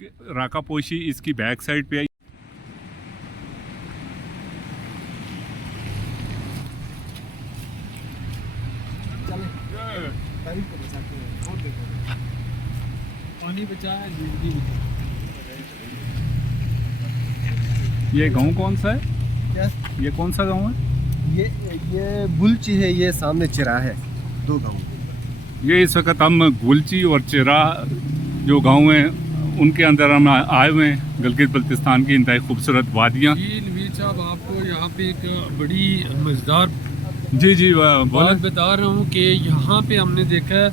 राका पोशी इसकी back side पे है। पानी बचाए जिंदगी। ये गांव कौन सा है? क्या? ये कौन सा गांव है? ये बुलची है, ये सामने चिरा है, दो गाँव। ये इस वक्त हम गुलची और चिरा जो गांव हैं उनके अंदर हम आए हुए हैं। गिलगित बल्तिस्तान की इंतहाई खूबसूरत वादियाँ। जी नवीद साहब, आपको यहाँ पे एक बड़ी मज़ेदार जी बात बता रहा हूँ कि यहाँ पे हमने देखा है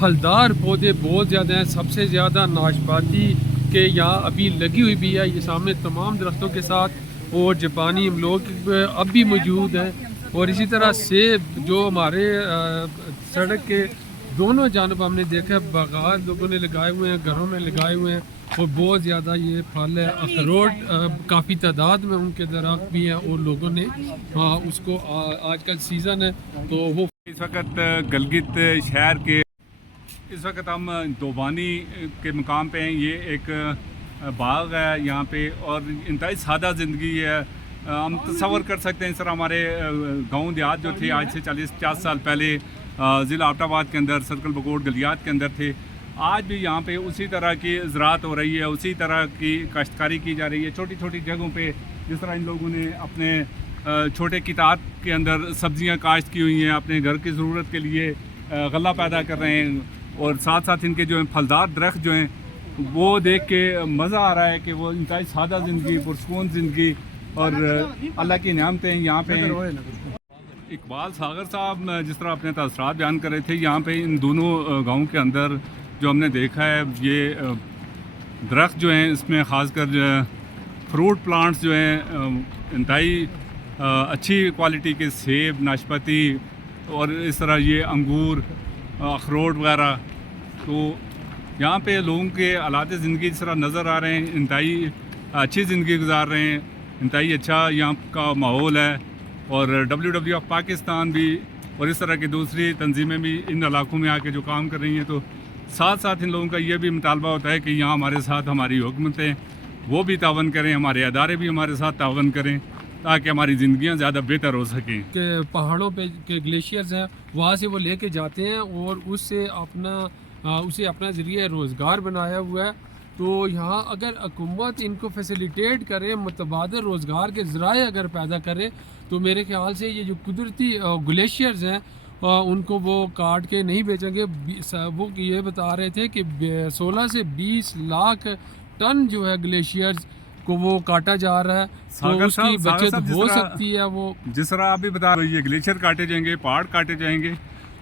फलदार पौधे बहुत ज़्यादा हैं। सबसे ज़्यादा नाशपाती के यहाँ अभी लगी हुई भी है, ये सामने तमाम दरख्तों के साथ, और जापानी अमलोक अब भी मौजूद है। और इसी तरह सेब जो हमारे सड़क के दोनों जानब हमने देखा है बागात लोगों ने लगाए हुए हैं, घरों में लगाए हुए हैं, और बहुत ज़्यादा ये फल है। अखरोट काफ़ी तादाद में उनके दरख्त भी हैं, और लोगों ने उसको आजकल सीज़न है तो वो इस वक्त गिलगित शहर के इस वक्त हम दोबानी के मुकाम पे हैं। ये एक बाग है यहाँ पे, और इंतहाई सादा ज़िंदगी है। हम तसव्वुर कर सकते हैं इस तरह हमारे गांव देहात जो थे आज से 40-50 साल पहले ज़िला आबटाबाद के अंदर सर्कल बकोट गलियात के अंदर थे। आज भी यहाँ पे उसी तरह की ज़राअत हो रही है, उसी तरह की काश्तकारी की जा रही है। छोटी छोटी जगहों पे जिस तरह इन लोगों ने अपने छोटे किताब के अंदर सब्ज़ियाँ काश्त की हुई हैं, अपने घर की ज़रूरत के लिए गल्ला पैदा कर रहे हैं, और साथ साथ इनके जो हैं फलदार दरख्त जो हैं वो देख के मज़ा आ रहा है कि वो इंतहाई सादा ज़िंदगी, पुरसकून ज़िंदगी और अल्लाह की नेमतें यहाँ पे हैं। इकबाल सागर साहब जिस तरह अपने तअसरात बयान कर रहे थे, यहाँ पे इन दोनों गाँव के अंदर जो हमने देखा है ये दरख्त जो हैं इसमें ख़ासकर फ्रूट प्लांट्स जो हैं इंतहाई अच्छी क्वालिटी के सेब, नाशपाती और इस तरह ये अंगूर, अखरोट वगैरह, तो यहाँ पे लोगों के हालात ज़िंदगी इस तरह नज़र आ रहे हैं। इंतहाई अच्छी ज़िंदगी गुजार रहे हैं, इंतहाई अच्छा यहाँ का माहौल है। और WWF पाकिस्तान भी और इस तरह की दूसरी तंजीमें भी इन इलाकों में आके जो काम कर रही हैं, तो साथ साथ इन लोगों का ये भी मुतालबा होता है कि यहाँ हमारे साथ हमारी हुकूमतें वो भी तावन करें, हमारे अदारे भी हमारे साथ तावन करें, ताकि हमारी ज़िंदगियाँ ज़्यादा बेहतर हो सकें। के पहाड़ों पे के ग्लेशियर्स हैं, वहाँ से वो लेके जाते हैं और उससे उसे अपना ज़रिए रोज़गार बनाया हुआ है। तो यहाँ अगर हुकूमत इनको फैसिलिटेट करे, मुतबादल रोज़गार के ज़राए अगर पैदा करे, तो मेरे ख्याल से ये जो कुदरती ग्लेशियर्स हैं उनको वो काट के नहीं बेचेंगे। वो ये बता रहे थे कि 16 से 20 लाख टन जो है ग्लेशियर्स को वो काटा जा रहा है, तो उसकी बचत हो सकती है। वो जिस तरह आप भी बता रहे हैं, ग्लेशियर काटे जाएंगे, पहाड़ काटे जाएंगे,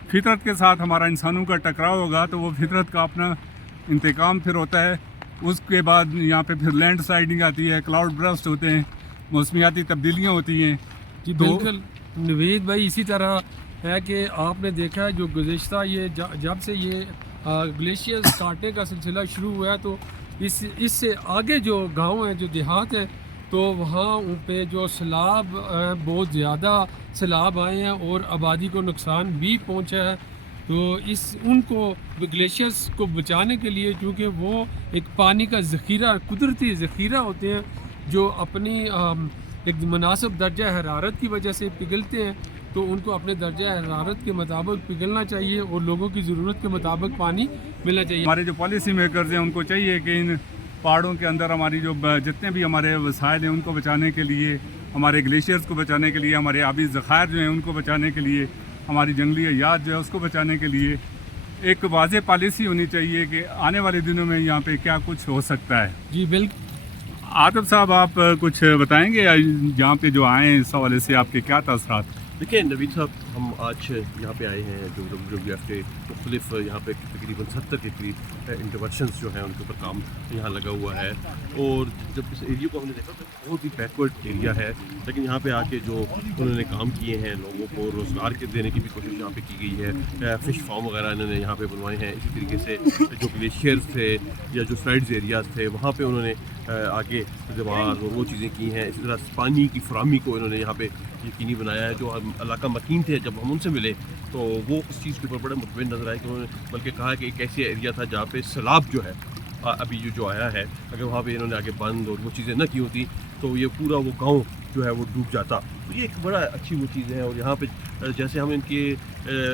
फितरत के साथ हमारा इंसानों का टकराव होगा, तो वो फितरत का अपना इंतकाम फिर होता है। उसके बाद यहाँ पे फिर लैंड स्लाइडिंग आती है, क्लाउड ब्रस्ट होते हैं, मौसमियाती तब्दीलियाँ होती हैं। जी बिल्कुल नवीद भाई, इसी तरह है कि आपने देखा है जो गुज़िश्ता ये जब से ये ग्लेशियर्स काटने का सिलसिला शुरू हुआ है, तो इससे आगे जो गांव हैं, जो देहात हैं, तो वहाँ उन पे जो सैलाब बहुत ज़्यादा सैलाब आए हैं और आबादी को नुकसान भी पहुँचा है। तो उनको ग्लेशियर्स को बचाने के लिए, क्योंकि वो एक पानी का ज़ख़ीरा, कुदरती ज़ख़ीरा होते हैं जो अपनी एक मुनासिब दर्जा हरारत की वजह से पिघलते हैं, तो उनको अपने दर्जा हरारत के मुताबिक पिघलना चाहिए और लोगों की ज़रूरत के मुताबिक पानी मिलना चाहिए। हमारे जो पॉलिसी मेकर्स हैं उनको चाहिए कि इन पहाड़ों के अंदर हमारी जो जितने भी हमारे वसाइल हैं उनको बचाने के लिए, हमारे ग्लेशियर्स को बचाने के लिए, हमारे आबी ज़खायर जो हैं उनको बचाने के लिए, हमारी जंगली हयात जो है उसको बचाने के लिए एक वाज़ेह पॉलिसी होनी चाहिए कि आने वाले दिनों में यहाँ पे क्या कुछ हो सकता है। जी बिल्कुल। आतिफ साहब, आप कुछ बताएंगे यहाँ पे जो आए हैं, इस हवाले से आपके क्या तासरात? देखिए नवीद साहब, हम आज यहाँ पे आए हैं जो WWF के मुख्तलिफ यहाँ पे तकरीबन 70 के करीब इंटरवेंशंस जो हैं उनके ऊपर काम यहाँ लगा हुआ है। और जब इस एरिया को हमने देखा तो बहुत ही बैकवर्ड एरिया है, लेकिन यहाँ पे आके जो उन्होंने काम किए हैं, लोगों को रोज़गार के देने की भी कोशिश यहाँ पे की गई है। फ़िश फार्म वगैरह इन्होंने यहाँ पे बनवाए हैं। इसी तरीके से जो ग्लेशियर्स थे या जो स्लाइड्स एरियाज़ थे वहाँ पर उन्होंने आगे दीवार वो चीज़ें की हैं। इसी तरह पानी की फराहमी को इन्होंने यहाँ पे यकीनी बनाया है। जो हम इलाका मकीन थे, जब हम उनसे मिले तो वो उस चीज़ के ऊपर बड़े मुतमईन नज़र आए कि उन्होंने बल्कि कहा कि एक ऐसी एरिया था जहाँ पे सैलाब जो है अभी जो आया है, अगर वहाँ पे इन्होंने आगे बंद और वो चीज़ें न की होती तो ये पूरा वो गांव जो है वो डूब जाता। तो ये एक बड़ा अच्छी वो चीज़ है। और यहाँ पे जैसे हम इनके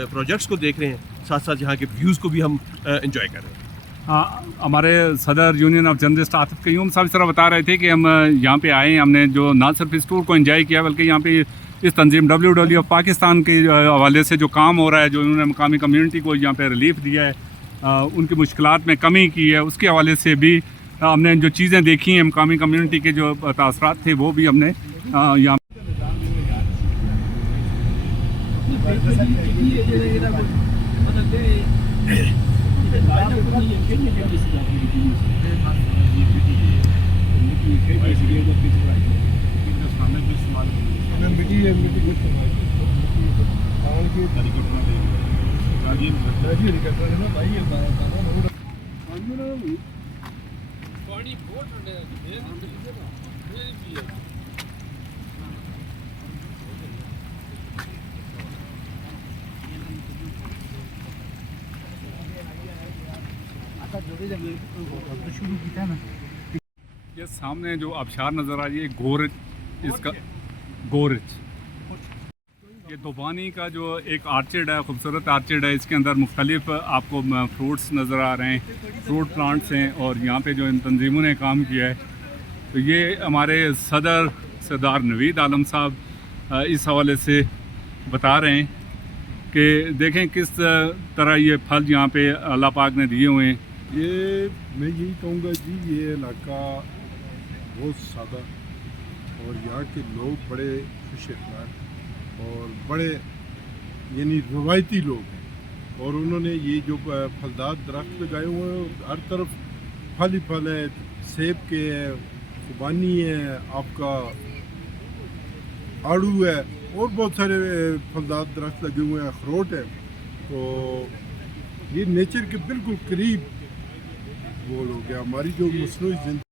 प्रोजेक्ट्स को देख रहे हैं, साथ साथ यहाँ के व्यूज़ को भी हम इंजॉय कर रहे हैं। हमारे सदर union of journalist Atif Qayyum साहब इस तरह बता रहे थे कि हम यहाँ पे आए, हमने जो ना सिर्फ इस टूर को एंजॉय किया बल्कि यहाँ पे इस तंजीम WW ऑफ पाकिस्तान के हवाले से जो काम हो रहा है, जो उन्होंने मकामी कम्युनिटी को यहाँ पे रिलीफ दिया है, उनकी मुश्किलात में कमी की है, उसके हवाले से भी हमने जो चीज़ें देखी हैं, मकामी कम्युनिटी के जो तासरात थे वो भी हमने यहाँ ये सामने जो आबशार नज़र आ रही है गोरज, इसका गोरज, ये दोबानी का जो एक आर्चिड है, खूबसूरत आर्चिड है, इसके अंदर मुख्तलिफ आपको फ्रूट्स नज़र आ रहे हैं, फ्रूट प्लांट्स हैं। और यहाँ पे जो इन तंजीमों ने काम किया है, तो ये हमारे सदर सरदार नवीद आलम साहब इस हवाले से बता रहे हैं कि देखें किस तरह ये फल यहाँ पे अल्लाह पाक ने दिए हुए हैं। ये मैं यही कहूँगा जी, ये इलाका बहुत सादा और यहाँ के लोग बड़े खुश अखलाक और बड़े यानी रवायती लोग हैं। और उन्होंने ये जो फलदार दरख्त लगाए हुए हैं, हर तरफ फल ही फल है, सेब के है, खुबानी है, आपका आड़ू है और बहुत सारे फलदार दरख्त लगे हुए हैं, अखरोट है। तो ये नेचर के बिल्कुल करीब वो हो गया। हमारी जो मसनूई जिंदगी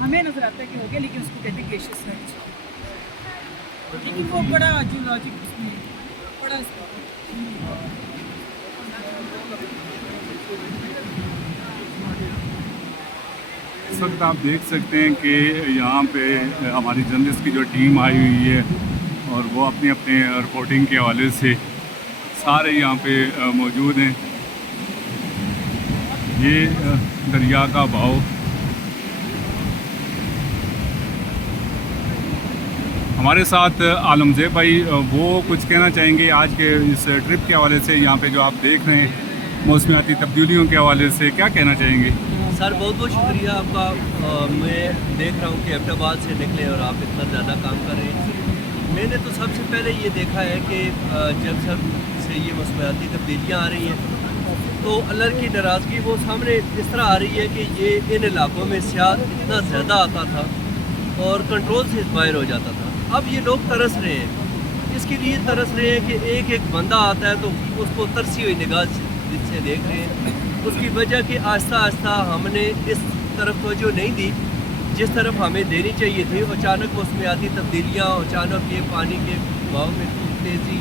हमें नजर आता है कि हो गया, लेकिन उसको कहते हैं ग्लेशियर सर्च, लेकिन वो बड़ा जियोलॉजिक उसमें बड़ा इस वक्त आप देख सकते हैं कि यहाँ पे हमारी जर्नलिस्ट की जो टीम आई हुई है और वो अपनी अपनी रिपोर्टिंग के हवाले से सारे यहाँ पे मौजूद हैं। ये दरिया का बहाव, हमारे साथ आलमज़ेब भाई वो कुछ कहना चाहेंगे आज के इस ट्रिप के हवाले से। यहाँ पे जो आप देख रहे हैं मौसमियाती तब्दीलियों के हवाले से क्या कहना चाहेंगे? सर बहुत बहुत शुक्रिया आपका। मैं देख रहा हूँ कि एबटाबाद से निकले और आप इतना ज़्यादा काम कर रहे हैं। मैंने तो सबसे पहले ये देखा है कि जब से ये मौसमियाती तब्दीलियाँ आ रही हैं तो अल्लाह की नाराज़गी वो सामने इस तरह आ रही है कि ये इन इलाकों में सियाह इतना ज़्यादा आता था और कंट्रोल से बाहर हो जाता था। अब ये लोग तरस रहे हैं, इसके लिए तरस रहे हैं कि एक एक बंदा आता है तो उसको तरसी हुई निगाह से देख रहे हैं। उसकी वजह कि आहिस्ता आहिस्ता हमने इस तरफ तवज्जो नहीं दी जिस तरफ हमें देनी चाहिए थी। अचानक मौसमियाती तब्दीलियाँ, अचानक ये पानी के बहाव में तेज़ी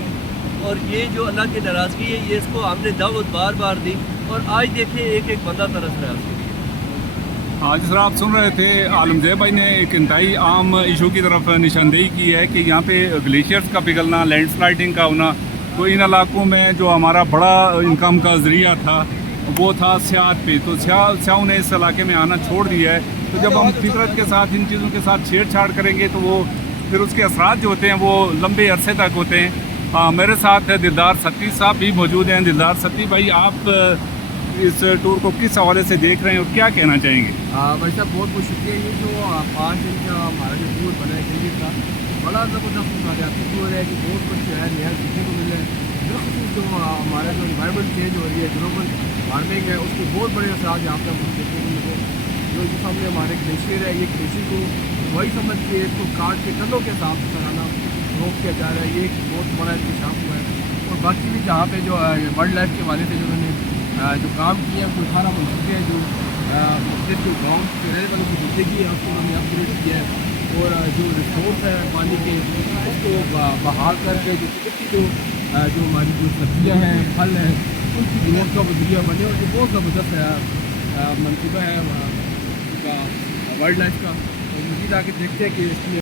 और ये जो अल्लाह की नाराज़गी है, ये इसको हमने दावत बार बार दी और आज देखें एक एक बंदा तरस रहा है उसके लिए। आज सर आप सुन रहे थे आलमज़ेब भाई ने एक इंतहाई आम इशू की तरफ निशानदेही की है कि यहाँ पे ग्लेशियर्स का पिघलना, लैंडस्लाइडिंग का होना। तो इन इलाकों में जो हमारा बड़ा इनकम का ज़रिया था वो था सियाहत पे, तो स्याहों ने इस इलाके में आना छोड़ दिया है। तो जब हम फितरत के साथ इन चीज़ों के साथ छेड़छाड़ करेंगे तो वो फिर उसके असरात जो होते हैं वो लंबे अरसे तक होते हैं। मेरे साथ दिलदार सत्ती साहब भी मौजूद हैं। दिलदार सत्ती भाई, आप इस टूर को किस हवाले से देख रहे हैं और क्या कहना चाहेंगे? भाई साहब बहुत बहुत शुक्रिया। ये जो 5 दिन का हमारा जो टूर बना है गिलगित का, बड़ा ज़बरदस्त मुताबियाती टूर है कि बहुत कुछ जो है नया सीखने को मिल रहा है। बिल्कुल जो हमारा जो इन्वायरमेंट चेंज हो रही है, ग्लोबल वार्मिंग है, उसके बहुत बड़े असरात यहाँ पर हमको देखने को मिले। जो सामने हमारे ग्लेशियर है, ये ग्लेशियर को वही समझ के इसको काट के टनों के हिसाब से बनाना रोक किया जा रहा है। ये एक बहुत बड़ा इंतजाम हुआ है। और बाकी भी जहाँ पे जो वर्ल्ड लाइफ के वाले थे, जिन्होंने जो काम किए हैं, कुछ 18 मंजिलें हैं, जो मुख्तलिफ जो गाँव के रहने वालों की ज़िंदगी है उसको उन्होंने अपग्रेड किया है। اور جو ریسورس ہے پانی کے اس کو بحال کر کے جو قدرتی جو ہماری جو سبزیاں ہیں پھل ہیں ان کی گروتھ کا وہ ذریعہ بنے، اور جو بہت زبردست ہے منصوبہ ہے ان کا وائلڈ لائف کا. اور مزید آگے دیکھتے ہیں کہ اس میں